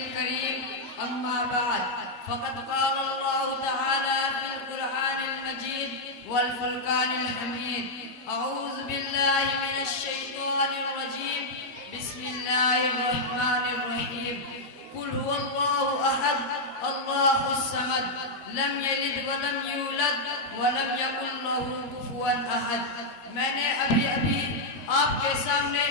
الكريم أما بعد فقد قال الله تعالى في القرآن المجيد والفرقان الحميد أعوذ بالله من الشيطان الرجيم بسم الله الرحمن الرحيم قل هو الله أحد الله الصمد لم يلد ولم يولد ولم يكن له كفوا أحد. میں نے ابھی آپ کے سامنے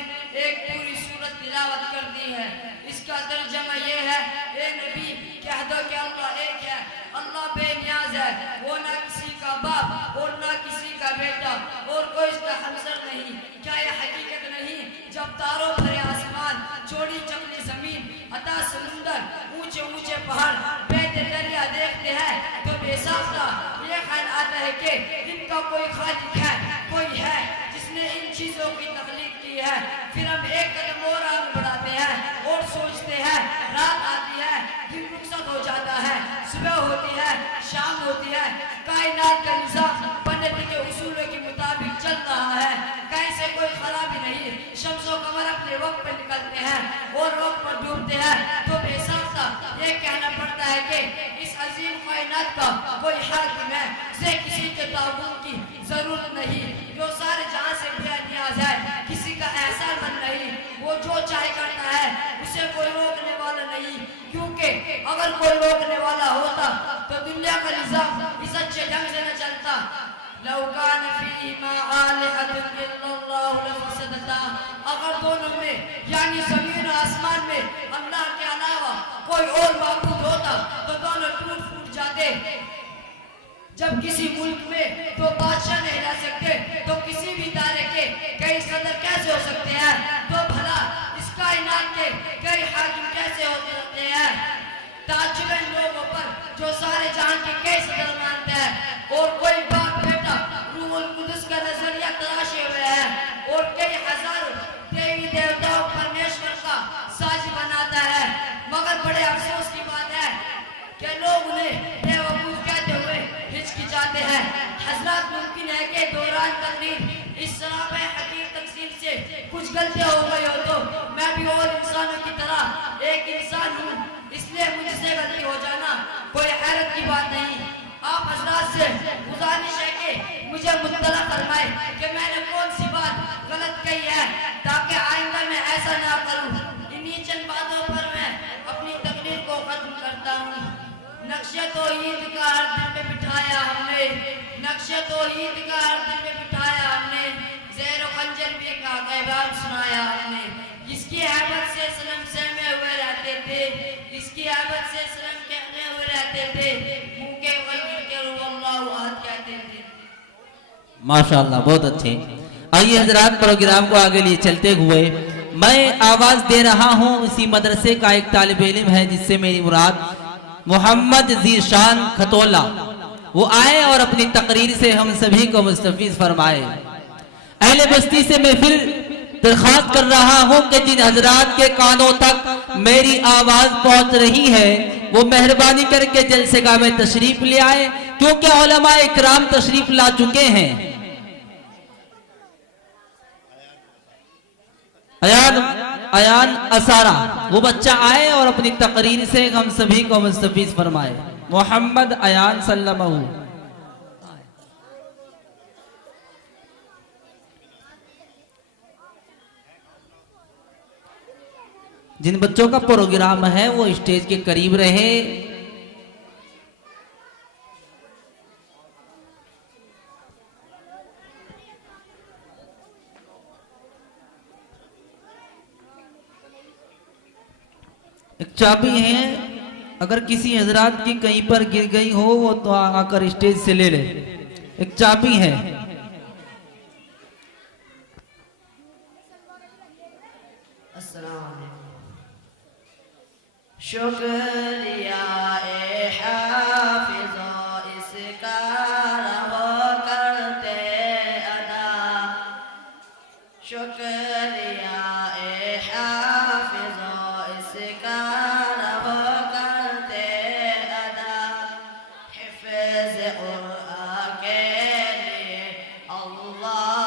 ایک پوری سورت تلاوت کر دی ہے. اس کا ترجمہ یہ ہے: اے نبی کہہ دو کہ اللہ ایک ہے، اللہ بے نیاز ہے، وہ نہ کسی کا باپ اور نہ کسی کا بیٹا اور کوئی اس کا ہمسر نہیں. کیا یہ حقیقت نہیں جب تاروں بھرے آسمان، چوڑی چپلی زمین، عطا سمندر، اونچے اونچے پہاڑ، بہتے دریا دیکھتے ہیں تو بے ساختہ یہ خیال آتا ہے کہ ان کا کوئی خالق ہے، کوئی ہے جس نے ان چیزوں کی تخلیق کی ہے. پھر ہم ایک قدم اور آگے بڑھاتے ہیں اور سوچتے ہیں رات آتی ہے، دن رخصت ہو جاتا ہے، صبح ہوتی ہے، شام ہوتی ہے، کائنات کا نظام بننے کے اصولوں کے مطابق چل رہا ہے، کہیں سے کوئی خرابی نہیں. شمس و قمر اپنے وقت پر نکلتے ہیں اور وقت پر ڈوبتے ہیں. تو بے ساختہ یہ کہنا پڑتا ہے کہ اس عظیم کائنات کا کوئی حاکم ہے، اسے کسی کے تعاون کی ضرورت نہیں، جو سارے جہاں سے بے نیاز ہے، کسی کا احسان مند نہیں، وہ جو چاہے کرتا ہے، اسے کوئی روکنے والا نہیں. کیونکہ اگر کوئی روکنے والا ہوتا تو دنیا کا نظام اس اچھے ڈھنگ سے نہ چلتا. لو کان فیہما آلہۃ الا اللہ لفسدتا، اگر دونوں میں یعنی زمین و آسمان میں اللہ کے علاوہ کوئی اور معبود ہوتا تو دونوں ٹوٹ پھوٹ جاتے. جب کسی ملک میں دو بادشاہ نہیں رہ سکتے تو کسی بھی ادارے کے کئی صدر کیسے ہو سکتے ہیں؟ تو بھلا اس کائنات کے کئی حاکم کیسے ہو سکتے ہیں؟ تعجب ان لوگوں پر جو سارے جہان کے کئی صدر مانتے ہیں اور کوئی باپ بیٹا روح القدس کا نظریہ تراشے ہوئے ہیں اور کئی ہزاروں دیوی دیوتاؤں پرمیشور کا ساز بناتا ہے. مگر بڑے افسوس کی بات ہے کہ لوگ انہیں بیوقوف کہتے ہوئے ہچکچاتے ہیں. حضرات ممکن ہے کہ دوران تقریر اس شراب حقیق تقسیم سے کچھ غلطیاں ہو گئی ہو تو میں بھی اور انسانوں کی طرح ایک انسان ہوں، اس لیے مجھ سے غلطی ہو جانا کوئی حیرت کی بات نہیں. آپ حضرات سے گزارش ہے کہ مجھے مطلع فرمائے کہ میں نے کون سی بات غلط کہی ہے تاکہ آئندہ میں ایسا نہ کروں. انہی چند باتوں پر میں اپنی تقریر کو ختم کرتا ہوں. نقشہ توحید کا ہر دل پہ بٹھایا ہم نے، نقشہ توحید کا ہر دل پہ بٹھایا ہم نے، زیر و خنجر بھی کا کہبان سنایا ہم نے. جس کی عبادت سے سلم سہمے ہوئے رہتے تھے، جس کی عبادت سے سلم کہنے ہوئے رہتے تھے، منہ کے غلطی کے روح اللہ احد کہتے تھے. ماشاءاللہ بہت اچھے. آئیے حضرات پروگرام کو آگے لیے چلتے ہوئے میں آواز دے رہا ہوں اسی مدرسے کا ایک طالب علم ہے جس سے میری مراد محمد ذیشان کھتولہ. وہ آئے اور اپنی تقریر سے ہم سبھی کو مستفیض فرمائے. اہل بستی سے میں پھر درخواست کر رہا ہوں کہ جن حضرات کے کانوں تک میری آواز پہنچ رہی ہے وہ مہربانی کر کے جلسے گاہ میں تشریف لے آئے کیونکہ علماء اکرام تشریف لا چکے ہیں. ایان اسارہ وہ بچہ آئے اور اپنی تقریر سے ہم سبھی کو مستفیض فرمائے. محمد ایان سلمہ. جن بچوں کا پروگرام ہے وہ اسٹیج کے قریب رہے. ایک چابی ہے، اگر کسی حضرات کی کہیں پر گر گئی ہو وہ تو آ کر اسٹیج سے لے لے. ایک چابی ہے. السلام علیکم. شکریہ اے حافظو اس کا رہو کرتے ادا. شکریہ